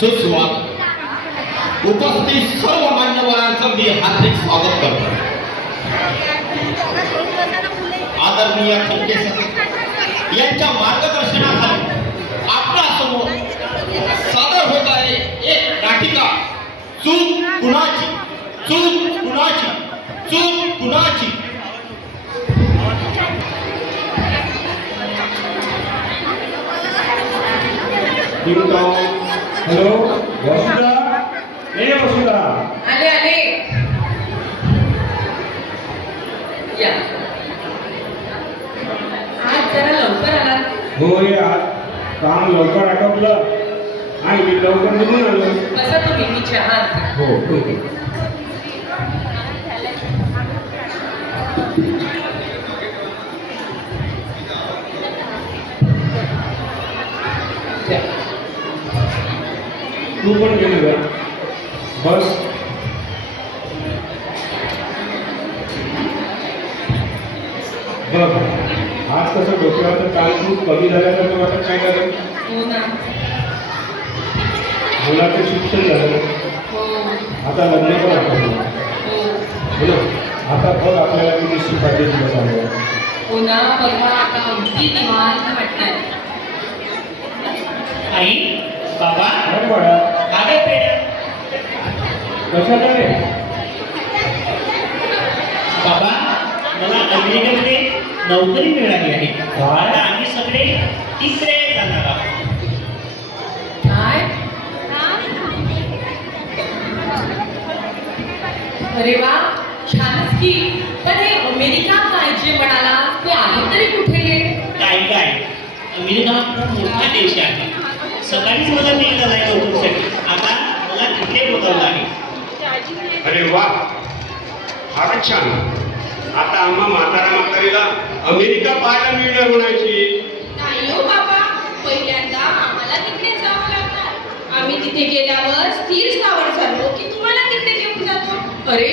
सुस्वागत. उपस्थित सर्व मान्यवरांचं मी हार्दिक स्वागत करतो. आदरणीय खडके यांच्या मार्गदर्शनाखाली आपल्यासमोर सादर होत आहे एक नाटिका. चूक कुणाची, चूक कुणाची, चूक कुणाची. हॅलो वसुधा, ए वसुधा. आले आले या. आज जरा लवकर आलात. हो ये आज काम लवकर आटोपलं आणि मी लवकर निघून आलो. बसा तुम्ही, मी चहा आणते. हो ठीक आहे. तू पण घेऊन जा बस. बघ आज कसं डोक्यावर काल खूप कमी झाल्यासारखं वाटत काय झालं. हो ना. मुलाचं शिक्षण झालं, हो आता लग्न पण आठवलं. हो आता बघ आपल्याला किती सुखाचे दिवस आले. हो ना. बघा आता अगदी निवांत वाटतंय. आई बाबा अरे बाळा आगे पेढ्या. कशात आहे. बाबा मला अमेरिकेमध्ये नोकरी मिळाली आहे. आता आम्ही सगळे तिसरे जाणार आहोत. काय? अरे वा, छानच की. पण हे अमेरिका काय जे म्हणाला ते आहे तरी कुठे? काय काय अमेरिका खूप मोठा देश आहे. सकाळीच मला मेल आलाय नोकरीसाठी. आता मला तिथे बोलावलं आहे. अरे वा फारच छान. आता आम्हा म्हातारीला अमेरिका पाहायला मिळणार म्हणायची. नाही हो बाबा, पहिल्यांदा आम्हाला तिकडे जावं लागणार. आम्ही तिथे गेल्यावर स्थिर स्थावर झालो की तुम्हाला तिकडे घेऊन जातो. अरे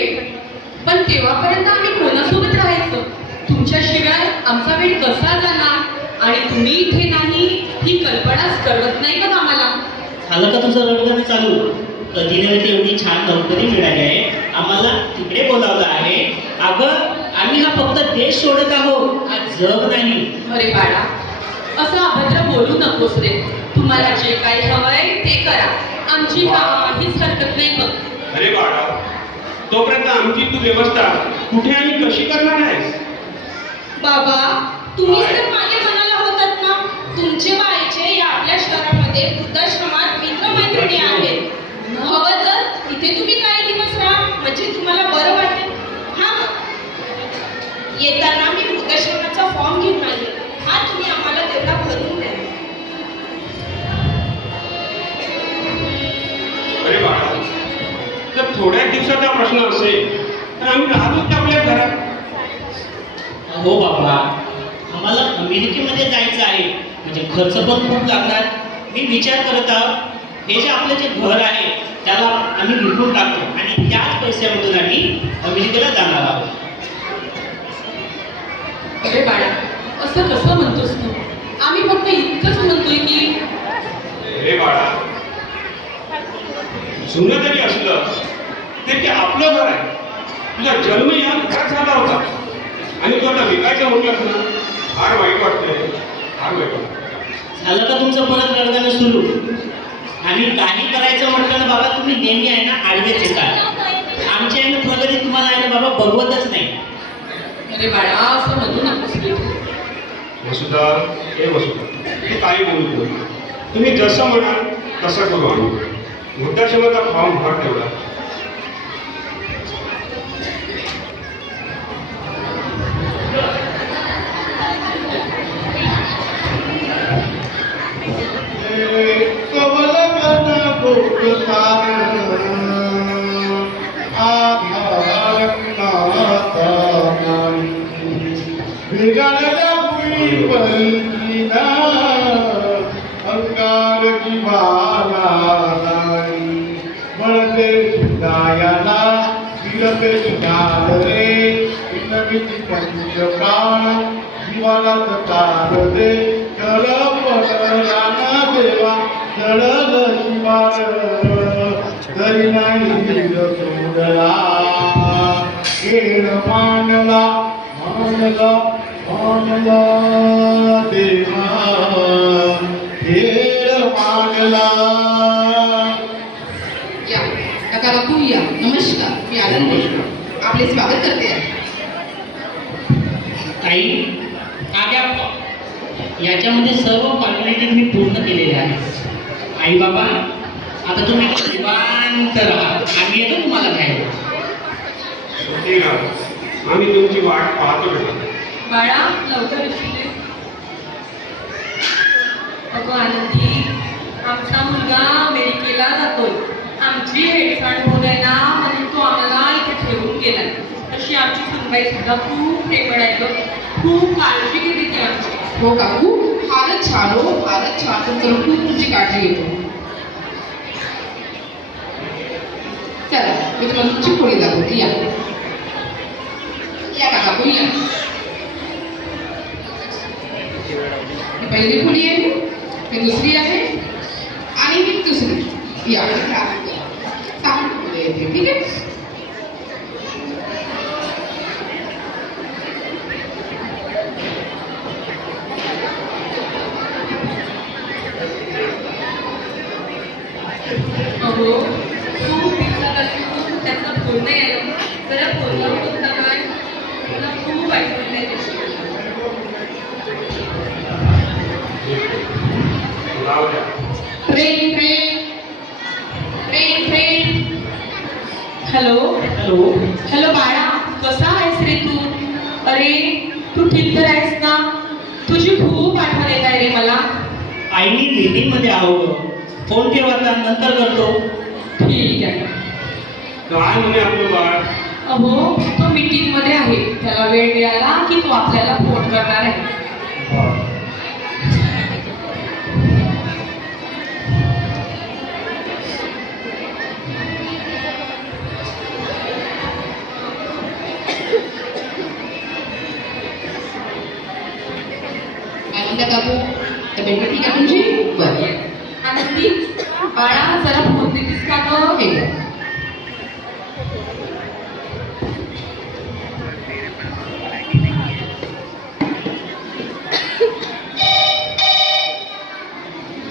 पण तेव्हापर्यंत आम्ही कोणासोबत राहायचं? तुमच्याशिवाय आमचा वेळ कसा जाणार? आणि तुम्ही इथे नाही ही कल्पनाच करत नाही का आम्हाला? झालं का तुझं रडगाणं चालू? कधी नव्हे तेवढी छान नोकरी मिळाली आहे. आम्हाला तिकडे बोलावलं आहे. अगं आम्ही हा फक्त देश सोडत आहोत, हा जग नाही. अरे बाळा, असं अभद्र बोलू नकोस रे. तुम्हाला जे काही हवंय ते करा. आमची काहीच हरकत नाही बघ. अरे बाळा तोपर्यंत आमची तू व्यवस्था कुठे आणि कशी करणार आहेस. बाबा तुम्हीच तर मागे म्हणाला होतात ना, तुमचे बाळीचे या आपल्या शहरामध्ये वृद्धाश्रमात मित्रमैत्रिणी आहेत. हवं तर इथे तुम्ही काही दिवस राहा, म्हणजे तुम्हाला बरं वाटेल. हा येताना मी वृद्धाश्रमाचा फॉर्म घेऊन आले. हा तुम्ही आम्हाला तेवढा भरून द्या. अरे बाळा जर थोड्या दिवसाचा प्रश्न असेल तर आम्ही राहतोच आपल्या घरात. हो बाबा, आम्हाला अमेरिकेमध्ये जायचं आहे. म्हणजे खर्च पण खूप लागणार. मी विचार करत आहोत हे जे आपलं जे घर आहे त्याला आम्ही विकून टाकतो आणि त्याच पैशामधून आम्ही अमेरिकेला जाणार आहोत. अरे बाळा, असं कसं म्हणतोस तू? आम्ही फक्त इतकंच म्हणतोय की अरे बाळा जुनं जरी असलं तरी ते आपलं घर आहे. तुझा जन्म या घरात झाला होता आणि तू आता विकायचं म्हटलंस ना, फार वाईट वाटतंय, फार वाईट वाटतं. झालं का तुमचं परत रडगाणं सुरू? आणि काही करायचं म्हटलं ना बाबा, तुम्ही नेहमी आहे ना आडवेच येतात. आमची आहे ना प्रगती तुम्हाला आहे ना बाबा बघवतच नाही. अरे बाळा, असं म्हणू नकोस रे. वसुधा हे वसुधा तू काही बोलू नको. तुम्ही जसं म्हणाल तसं करू. आम्ही वृद्धाश्रमाचा फॉर्म भर ठेवला. ठिकाणाच्या पुरी पलकीना अंगार की भाला नाही म्हणते गायाला फिरते गाल रे नवीची पंच प्राण जीवाला तार दे चल राणा देवा चढल शिवार तरी नाही सोडला खेळ मांडला मांडला मांडला देवा खेळ मांडला. या काका बापू या. नमस्कार, मी आनंदी आपले स्वागत करते आहे. ताई आग्या याच्यामध्ये सर्व फॉर्मॅलिटी मी पूर्ण केलेल्या आहे. आई बाबा आता तुम्ही निवांत राहा, आम्ही येतो तुम्हाला घ्यायला. ठीक आहे, आम्ही तुमची वाट पाहतो बेटा. बाळा लवकर येशील. अगं आनंदी, आमचा मुलगा अमेरिकेला जातोय. आमची हेळसांड होऊ नये ना म्हणून तो आम्हाला इथे ठेवून गेलाय. तशी आमची सुनबाई सुद्धा खूप प्रेमळ आहे गं. खूप काळजी घेते ती आमची. हो काकू, फारच छान हो, फारच छान. तुमचं खूप तुमची काळजी घेतो. चला मी तुम्हाला तुमची खोली दाखवते. या या काका खोली या. ही पहिली खोली आहे, ही दुसरी आहे आणि ही दुसरी. या सहा खोली येते. ठीक आहे. अहो खूप दिवसापासून त्याचा फोन नाही आला. जरा फोनवर बोलता काय? मला खूप आठवण आहे त्याची. जाऊ द्या. Train train train train. Hello hello hello बाळा, कसा आहेस रे तू? अरे तू ठीक तर आहेस ना? तुझी खूप आठवण येत आहे रे मला. आईनी मीटिंगमध्ये आहो. फोन ठेव आता, नंतर करतो. ठीक आहे. काय म्हणे आपलं बाळ? अहो तो मीटिंग मध्ये आहे. त्याला वेळ मिळाला की तो आपल्याला फोन करणार आहे. काय म्हणता काकू, तब्येत ठीक आहे तुमची? बरं. आनंदी, बाळा जरा फोन देतीस का गं? हे घ्या.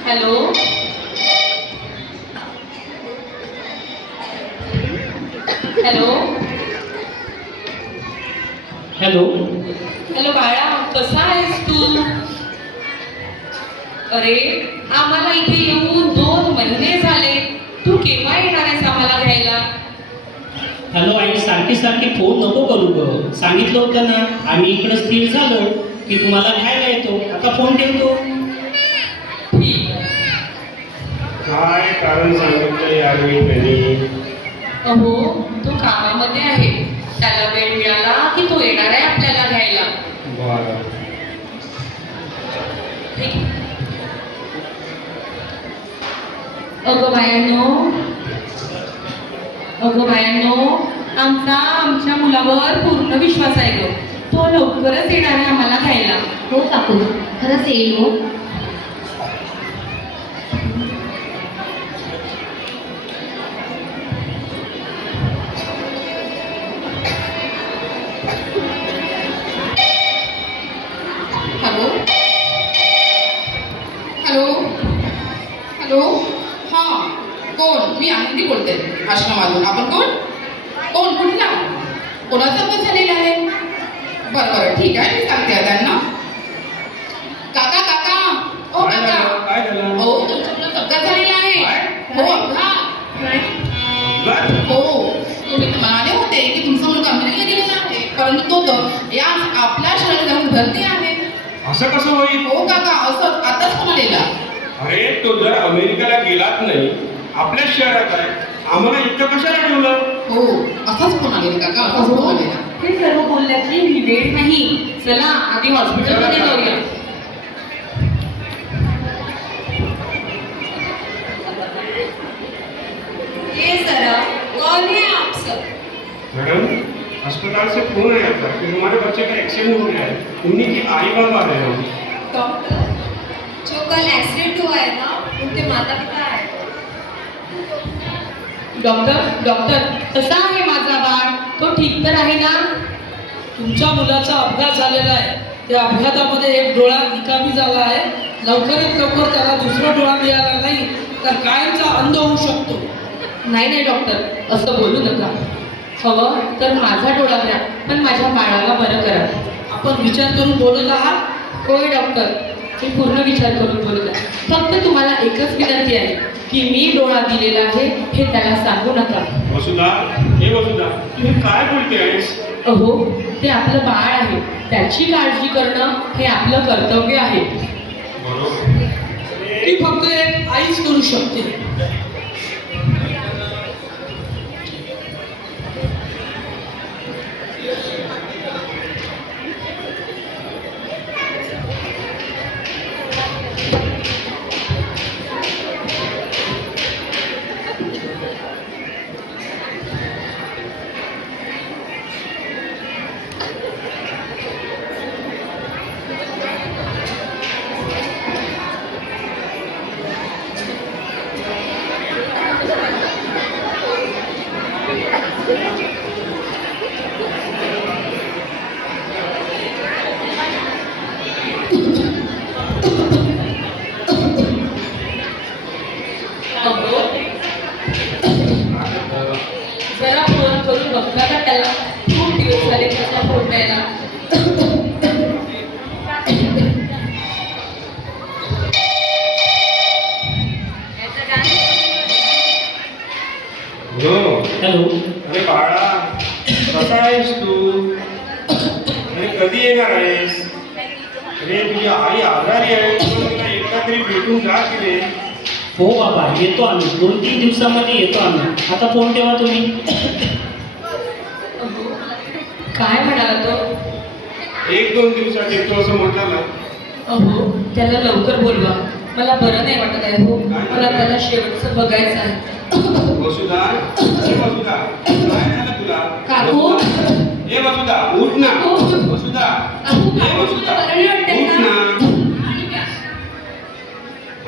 हॅलो हॅलो हॅलो हॅलो बाळा, कसा आहेस तू? अरे आम्हाला इथे येऊन 2 महिने झाले. तू केव्हा येणार आहेस आम्हाला घ्यायला? हॅलो आई, सारखी सारखी फोन नको करू ग. सांगितलं होतं ना, आम्ही इकडं स्थिर झालो की तुम्हाला घ्यायला येतो. आता फोन ठेवतो. ठीक आहे. काय कारण सांगितलं यावेळी त्यांनी? अहो तो कामामध्ये आहे. त्याला वेळ मिळाला की तो येणार आहे आपल्याला घ्यायला. बरं. ठीक आहे. अगं बायांनो, आमच्या मुलावर पूर्ण विश्वास आहे गं. तो लवकरच येणार आहे आम्हाला घ्यायला. हो काकू, खरंच येईल हो. Hello hello hello. हां कोण? मी आनंदी बोलते आश्रमातून. आपण कोण कुठला? कोणाचा अपघात झालेला आहे? बरं बरं ठीक आहे, मी सांगते त्यांना. काका काका ओ काय काका, झालं? काय झालं? हो तुमच्या मुलाचा अपघात झालेला आहे. काय? हो अपघात. बरं. हो तुम्ही तर म्हणाले होते की तुमचा मुलगा अमेरिकेला गेलेला आहे, परंतु तो या आपल्या शहरात जाऊन भरती आहे. असं कसं होईल? हो काका, असं आताच फोन आलेला. अरे तो जर अमेरिकेला गेलाच नाही, आपल्याच शहरात आहे, आम्हाला इतकं कशाला ठेवलं? हो असाच फोन आलेला काका, असाच फोन आलेला. हे सर्व बोलत बोलण्याची ही वेळ नाही. चला आधी हॉस्पिटलमध्ये जाऊया. ये जरा कौन है आप सब? मैडम अस्पताल से फोन आया था कि हमारे बच्चे का एक्सीडेंट हो गया है, उन्हीं की आई बाप आ रहे हैं। डॉक्टर, जो कल एक्सीडेंट हुआ है ना, उनके माता पिता है. डॉक्टर कसा आहे माझा बाळ? तो ठीक तर आहे ना? तुमच्या मुलाचा अपघात झालेला आहे. त्या अपघातामध्ये एक डोळा निकामी झाला आहे. लवकरात लवकर त्याला दुसरा डोळा मिळाला नाही तर कायमचा अंध होऊ शकतो. नाही डॉक्टर, असं बोलू नका. हवं तर माझा डोळा द्या, पण माझ्या बाळाला बरं करा. आपण विचार करून बोलत आहात. होय डॉक्टर, मी पूर्ण विचार करून बोलत आहे. फक्त तुम्हाला एकच विनंती आहे की मी डोळा दिलेला आहे हे त्याला सांगू नका. वसुधा, हे वसुधा, तुम्ही काय बोलते आहेस? अहो, ते आपलं बाळ आहे, त्याची काळजी करणं हे आपलं कर्तव्य आहे. बरोबर. ती फक्त एक आईच करू शकते. अहो, जरा फोन करून बघता का त्याला? खूप दिवस झाले त्याचा फोन द्यायला. हो. हॅलो. अरे बाळा, कसा आहेस तू? अरे कधी येणार आहेस? अरे तुझी आई आजारी आहे, तू तिला एकदा तरी भेटून जा की रे. हो बाबा, येतो आम्ही. 2-3 दिवसामध्ये येतो आम्ही. आता फोन ठेवा तुम्ही. अहो, काय म्हणाला तो? 1-2 दिवसात येतो असं म्हणाला. अहो, त्याला लवकर बोलवा. मला बरं नाही वाटत आहे. हो, मला त्याला शेवटचं बघायचं आहे. वसुधा, हे वसुधा, काय झालं तुला? काकू? वसुधा, हे वसुधा, उठ ना. हो. वसुधा, अहो, हे काकू, वसुधा, तुला बरं नाही वाटतंय उठ ना? ना. आणि प्या.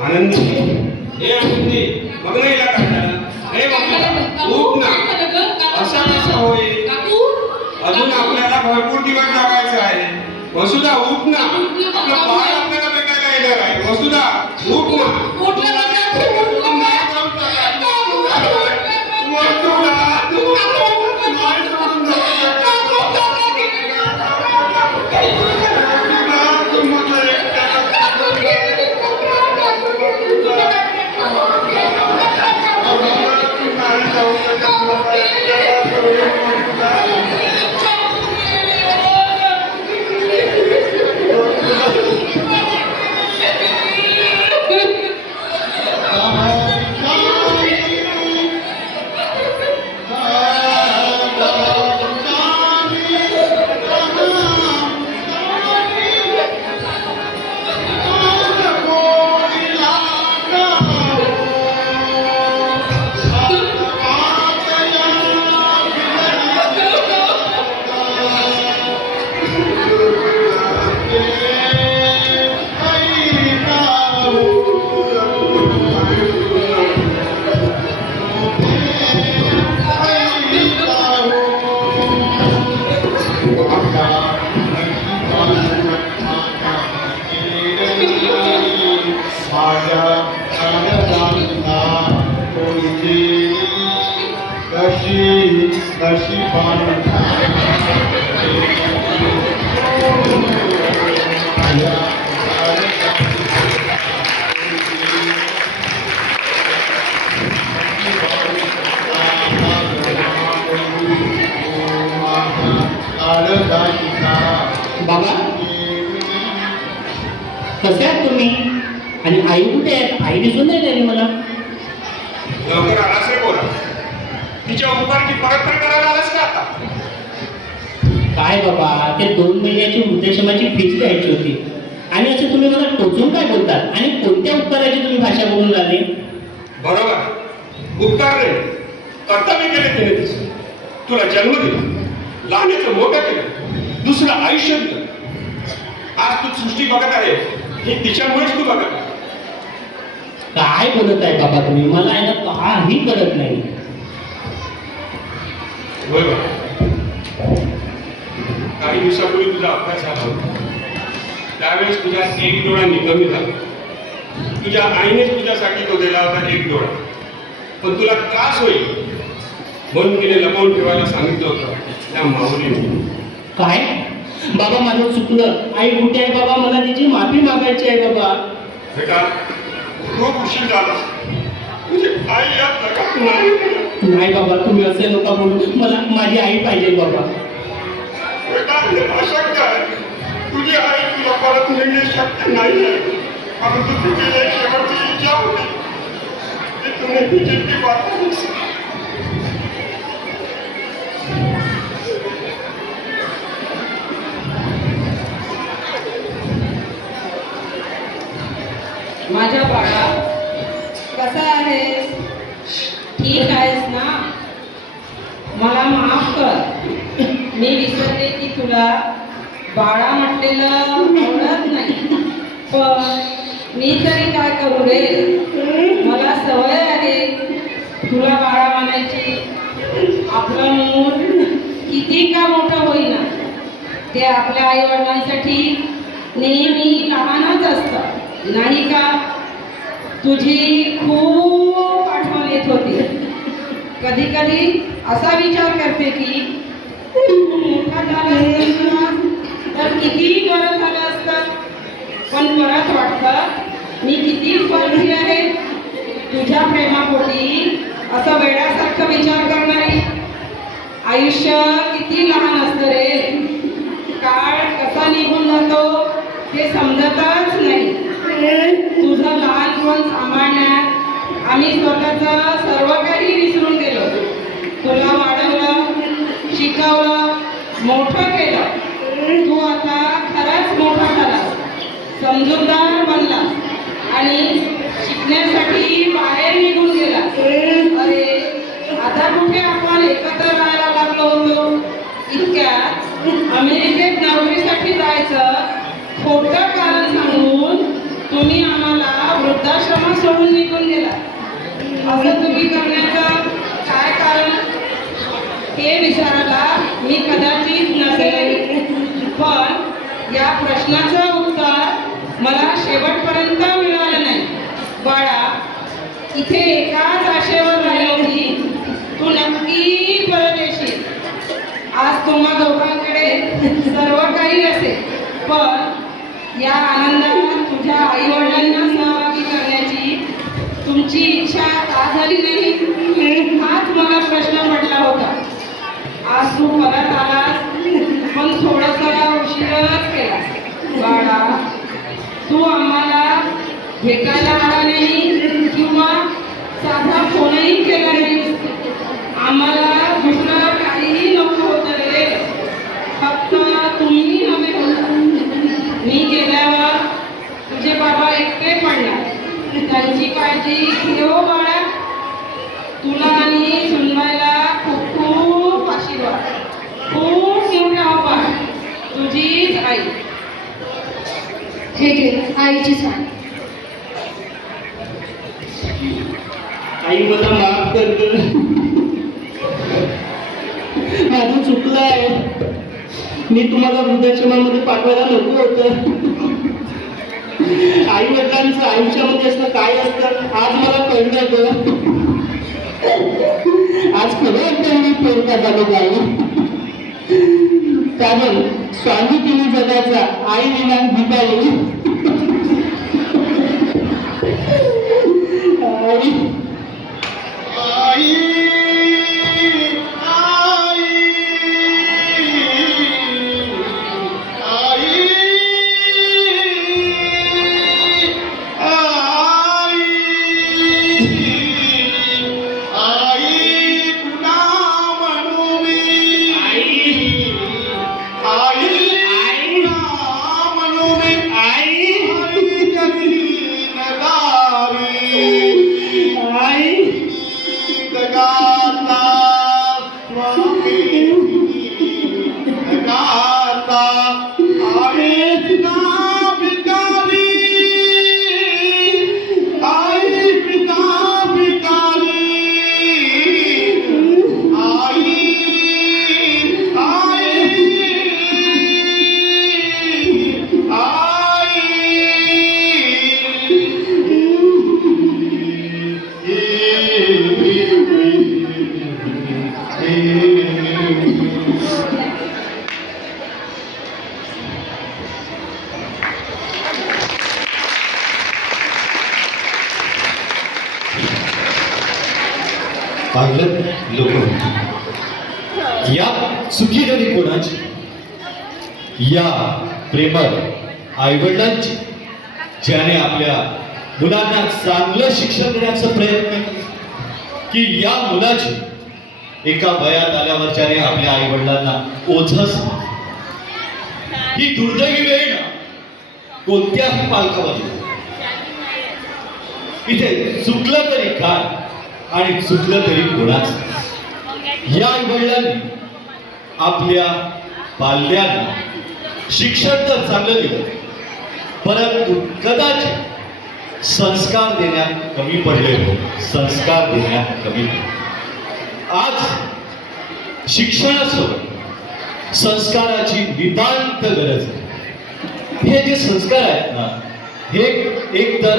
आनंदी, हे आनंदी, बघ ना हिला काय झालं. हे वसुधा, उठ ना. असा कसा होईल? काकू? अजून आपल्याला भरपूर दिवस जगायचं आहे. वसुधा, उठ ना. आपलं बाळ आपल्याला भेटायला येणार आहे. वसुधा, उठ ना. उठलं का काकू? तू नाही जाऊ शकत. वसुधा, तू नाही सोडून जाऊ शकत. तू मला बाबा, कसे आहात तुम्ही? आणि आई कुठे आहे? आई दिसून नाही राहिली मला. लवकर आलास रे बोला. तिच्या उपकारची परतफेड करायला आलास का आता? काय बाबा, ते 2 महिन्याची वृद्धाश्रमाची फीस द्यायची होती आणि असं तुम्ही मला टोचून काय बोलतात? आणि कोणत्या उपकाराची तुम्ही भाषा बोलून राहिले? बरोबर, उपकार रे, कर्तव्य केले तिने तिचं. तुला जन्म दिला, लहानाचं मोठं केलं, दुसरं आयुष्य दिलं. आज तू सृष्टी बघत आहे हे तिच्यामुळेच तू बघत आहे. काय बोलत आहे बाबा तुम्ही? मला आहे ना काही कळत नाही. होय बा. काही दिवसापूर्वी तुझा अभ्यास झाला होता. त्यावेळेस तुझा एक डोळा निकमी झाला. तुझ्या आईनेच तुझ्यासाठी तो दिला होता एक डोळा. पण तुला त्रास होईल म्हणून तिने लपवून ठेवायला सांगितलं होतं त्या माऊलीने. काय बाबा, माझं चुकलं. आई कुठे आहे बाबा? मला तिची माफी मागायची आहे बाबा. बेटा, खूप उशीर झाला. तुझी आई या जगात नाही. नाही बाबा, तुम्ही असे नका बोलू. मला माझी आई पाहिजे बाबा. बेटा, हे अशक्य आहे. तुझी आई तुला परत मिळणे शक्य नाही आहे. परंतु तुझी एक शेवटची इच्छा होती की तुम्ही तिची ती वाटावीस. माझ्या बाळा, कसा आहेस? ठीक आहेस ना? मला माफ कर, मी विसरले की तुला बाळा म्हटलेलं आवडत नाही. पण मी तरी काय करू रे, मला सवय आहे तुला बाळा म्हणायची. आपलं मूल किती का मोठं होईना, ते आपल्या आई वडिलांसाठी नेहमी लहानच असतं, नाही का? तुझी खूप आठवण येत होती. कधी कधी असा विचार करते की तू मोठा झाला तर किती बरं झालं असतं. पण परत वाटतं मी किती स्वार्थी आहे तुझ्या प्रेमापोटी. असं वेड्यासारखं विचार करणारी. आयुष्य किती लहान असतं रे. काळ कसा निघून जातो ते समजतच नाही. तुझं लहानपण सांभाळण्यात आम्ही स्वतःचं सर्व काही विसरून गेलो. तुला वाढवलं, शिकवलं, मोठं केलं. तू आता खरंच मोठा झालास, समजूतदार बनलास आणि शिकण्यासाठी बाहेर निघून गेलास. अरे, आता कुठे आपण एकत्र राहायला लागलो होतो. इतक्यात अमेरिकेत नोकरीसाठी जायचं खोटं कारण सांगून तुम्ही आम्हाला वृद्धाश्रमात सोडून निघून गेला. असं तुम्ही करण्याचं काय कारण हे विचारायला मी कदाचित नसेल, पण या प्रश्नाचं उत्तर मला शेवटपर्यंत मिळालं नाही. बाळा, इथे एकाच आशेवर राहिली होती, तू नक्की परत येशील. आज तुम्हा दोघांकडे सर्व काही असेल, पण या आनंदात तुझ्या आई वडिलांना सहभागी करण्याची तुमची इच्छा का झाली नाही, हाच मला प्रश्न पडला होता. आज तू परत आलास, पण थोडासा उशीरच केला. बाळा, तू आम्हाला भेटायला आला नाही किंवा साधा फोनही केला नाही. आम्हाला दुसरं काहीही नको होतं रे, फक्त तुम्ही हवे होता. मी गेल्यावर तुझे बाबा एकटे पडणार, त्यांची काळजी घेऊ बाळा. तुला आणि सुनबाईला खूप खूप आशीर्वाद, खूप मोठा आभार. तुझीच आई. हे घे आईची साडी. आई मला माफ कर गं. माझं चुकलं आहे. मी तुम्हाला वृद्धाश्रमामध्ये पाठवायला नको होतं. आई वडिलांचं आयुष्यामध्ये असणं काय असतं आज मला कळलं गं. आज खरं वाटतं मी प्रेरणा झालो गाई. कारण स्वामी तिने जगाचा आई विना भिकारी. आई पिता भिकारी, आई पिता भिकारी, आई पाहिलं लोक, या चुकी जरी कोणाची, या प्रेमळ आईवडिलांची ज्याने आपल्या मुलांना चांगलं शिक्षण देण्याचा प्रयत्न केला, की या मुलाची एका वयात आल्यावर ज्याने आपल्या आईवडिलांना ओझस, ही दुर्दैवी वेळ ना कोणत्याही पालकावर इथे चुकलं तरी काय आणि चुकलं तरी कोणाच, या आईवडिलांनी आपल्या बाल्यांना शिक्षण तर चांगलं दिलं, परंतु कदाचित संस्कार देण्यात कमी पडले हो, संस्कार देण्यात कमी पडले. आज शिक्षणासोबत संस्काराची नितांत गरज आहे. हे जे संस्कार आहेत ना, हे एकतर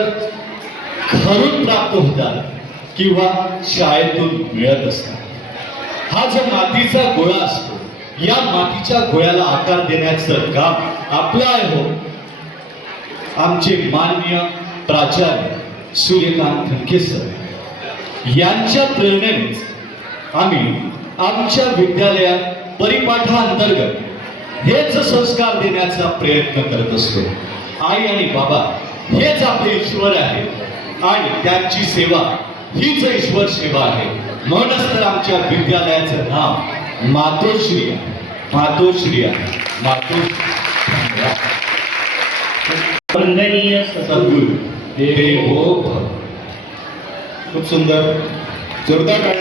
घरून प्राप्त होतात किंवा शाळेतून मिळत असतात. हा जो मातीचा गोळा असतो, या मातीच्या गोळ्याला आकार देण्याचं काम आपलं आहे हो. आमचे माननीय प्राचार्य सूर्यकांत खडके सर यांच्या प्रेरणेनेच आम्ही आमच्या विद्यालयात परिपाठांतर्गत हेच संस्कार देण्याचा प्रयत्न करत असतो. आई आणि बाबा हेच आपले ईश्वर आहे आणि त्यांची सेवा हीच ईश्वर सेवा आहे. म्हणूनच तर आमच्या विद्यालयाचं नाव मातोश्री आहे, मातोश्री आहे, मातोश्री. वंदनीय सद्गुरू देवो भव. खूप सुंदर, जोरदार.